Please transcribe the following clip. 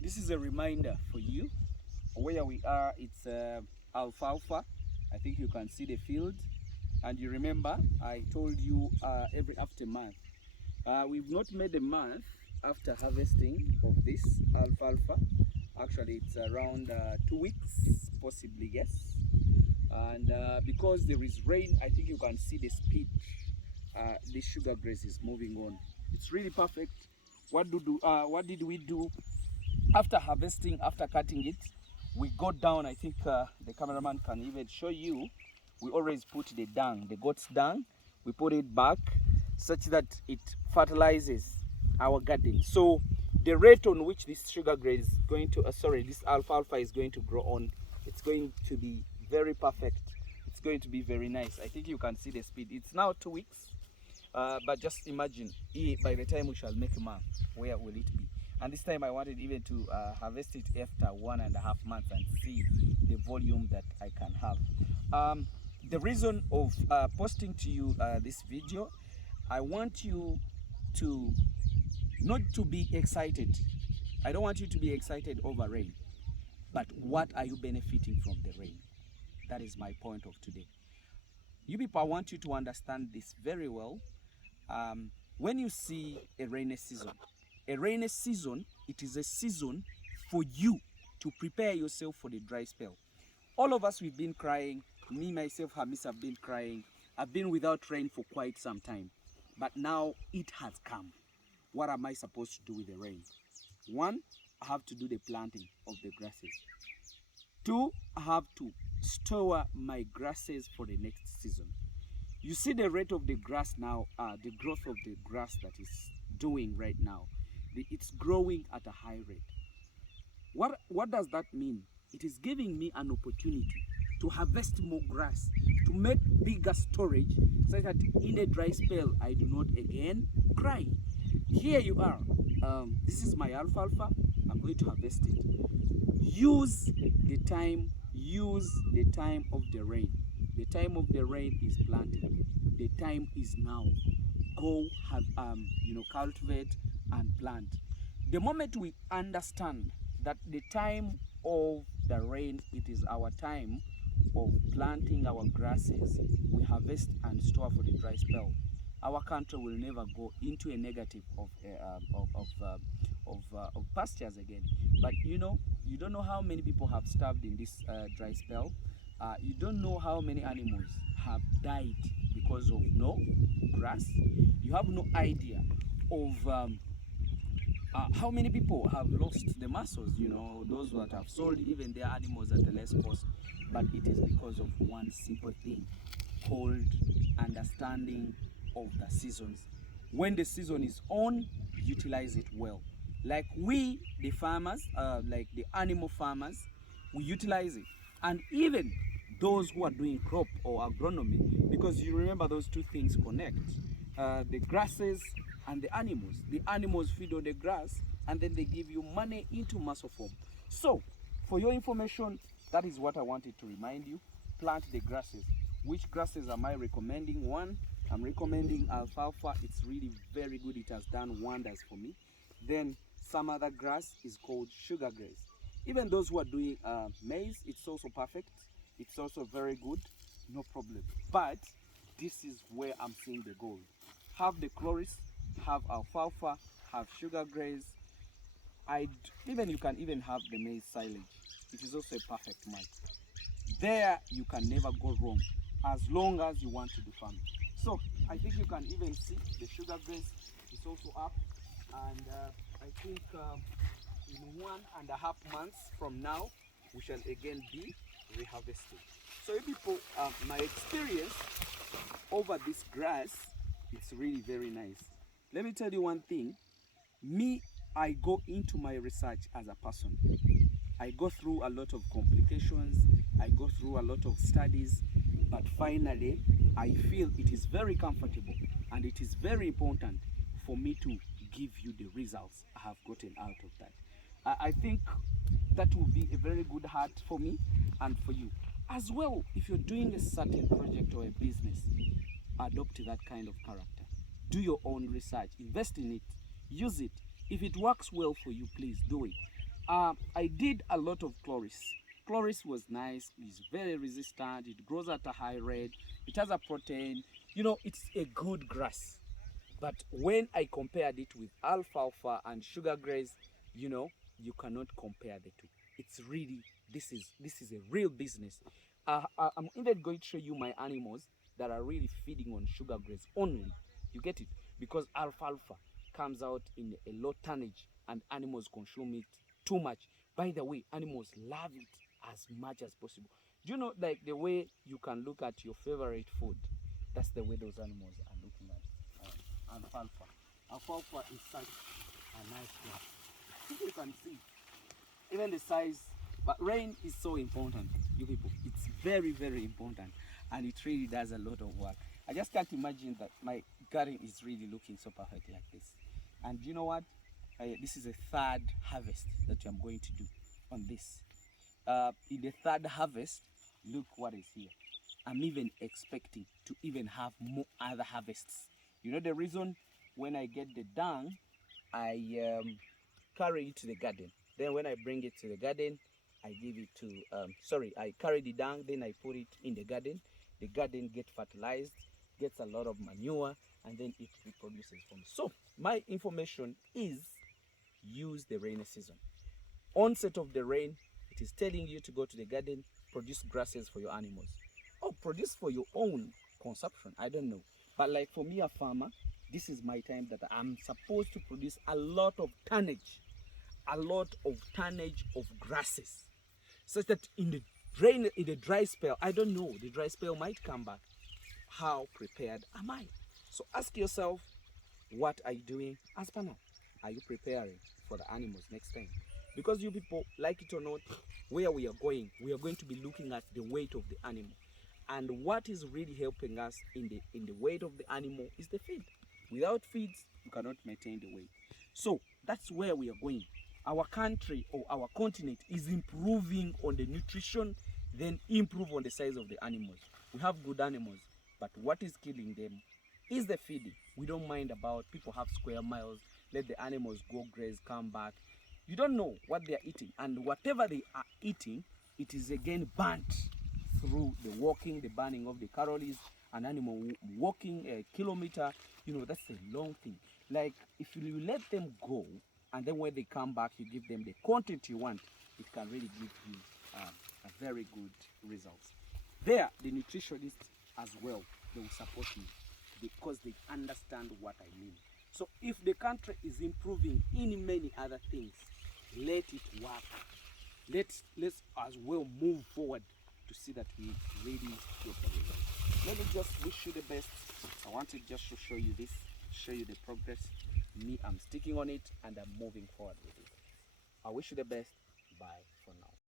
This is a reminder for you where we are. It's alfalfa. I think you can see the field, and you remember I told you every after month. We've not made a month after harvesting of this alfalfa. Actually, it's around 2 weeks, possibly, yes. And because there is rain, I think you can see the speed the sugar grass is moving on. It's really perfect. What did we do after harvesting, after cutting it? We got down, I think the cameraman can even show you, we always put the dung, the goat's dung, we put it back such that it fertilizes our garden. So the rate on which this sugar grass is going to, this alfalfa is going to grow on, it's going to be very perfect. It's going to be very nice. I think you can see the speed. It's now 2 weeks, but just imagine by the time we shall make a month, where will it be? And this time I wanted even to harvest it after 1.5 months and see the volume that I can have. The reason of posting to you this video, I want you to not to be excited. I don't want you to be excited over rain, but what are you benefiting from the rain? That is my point of today. You people, I want you to understand this very well. When you see a rainy season, it is a season for you to prepare yourself for the dry spell. All of us, we've been crying. Me, myself, hamiisi, have been crying. I've been without rain for quite some time. But now it has come. What am I supposed to do with the rain? 1, I have to do the planting of the grasses. 2, I have to store my grasses for the next season. You see the rate of the grass now, the growth of the grass that is doing right now. It's growing at a high rate. What does that mean? It is giving me an opportunity to harvest more grass, to make bigger storage, so that in a dry spell I do not again cry. Here you are. This is my alfalfa. I'm going to harvest it. Use the time of the rain. The time of the rain is planting. The time is now. Go have cultivate and plant. The moment we understand that the time of the rain, it is our time of planting our grasses, we harvest and store for the dry spell. Our country will never go into a negative of pastures again. But you don't know how many people have starved in this dry spell. You don't know how many animals have died because of no grass. You have no idea of how many people have lost the muscles, those that have sold even their animals at a less cost. But it is because of one simple thing called understanding of the seasons. When the season is on, utilize it well. Like we, the farmers, like the animal farmers, we utilize it. And even those who are doing crop or agronomy, because you remember those two things connect. The grasses and the animals. The animals feed on the grass and then they give you money into muscle form. So, for your information, that is what I wanted to remind you. Plant the grasses. Which grasses am I recommending? 1, I'm recommending alfalfa. It's really very good. It has done wonders for me. Then some other grass is called sugar grass. Even those who are doing maize, it's also perfect. It's also very good, no problem. But this is where I'm seeing the gold. Have the chloris, have alfalfa, have sugar grass. You can even have the maize silage. It is also a perfect match. There you can never go wrong as long as you want to do farming. So I think you can even see the sugar grass is also up, and I think in 1.5 months from now we shall again be reharvested. So you people, my experience over this grass, it's really very nice. Let me tell you one thing. Me, I go into my research as a person. I go through a lot of complications, I go through a lot of studies, but finally I feel it is very comfortable and it is very important for me to give you the results I have gotten out of that. I think that will be a very good heart for me and for you. As well, if you're doing a certain project or a business, adopt that kind of character. Do your own research, invest in it, use it, If it works well for you, please do it. I did a lot of chloris. Chloris was nice. It's very resistant. It grows at a high rate. It has a protein. You know, it's a good grass. But when I compared it with alfalfa and sugar grass, you know, you cannot compare the two. It's really, this is a real business. I'm even going to show you my animals that are really feeding on sugar grass only. You get it? Because alfalfa comes out in a low tonnage and animals consume it too much. By the way, animals love it as much as possible. Do you know, like the way you can look at your favorite food? That's the way those animals are looking at alfalfa. Alfalfa is such a nice grass. I think you can see even the size. But rain is so important, you people. It's very, very important, and it really does a lot of work. I just can't imagine that my garden is really looking so perfect like this. And you know what? This is a third harvest that I'm going to do on this. In the third harvest, look what is here. I'm even expecting to even have more other harvests. You know the reason? When I get the dung, I carry it to the garden. Then when I bring it to the garden, I give it to, I carry the dung, then I put it in the garden. The garden gets fertilized, gets a lot of manure, and then it reproduces for me. So my information is use the rainy season. Onset of the rain, it is telling you to go to the garden, produce grasses for your animals. Or produce for your own consumption, I don't know. But like for me, a farmer, this is my time that I'm supposed to produce a lot of tonnage of grasses, such that in the dry spell, I don't know, the dry spell might come back. How prepared am I? So ask yourself, what are you doing as per now? Are you preparing for the animals next time? Because you people, like it or not, where we are going to be looking at the weight of the animal. And what is really helping us in the weight of the animal is the feed. Without feeds, you cannot maintain the weight. So that's where we are going. Our country or our continent is improving on the nutrition, then improve on the size of the animals. We have good animals, but what is killing them is the feeding. We don't mind about people have square miles, let the animals go graze, come back. You don't know what they are eating, and whatever they are eating, it is again burnt through the walking, the burning of the calories. An animal walking a kilometer, you know, that's a long thing. Like if you let them go, and then when they come back, you give them the content you want, it can really give you a very good result. There, the nutritionists as well, they will support you because they understand what I mean. So if the country is improving in many other things, let it work. Let's as well move forward to see that we really get the result. Let me just wish you the best. I wanted just to show you this, show you the progress. Me, I'm sticking on it and I'm moving forward with it. I wish you the best. Bye for now.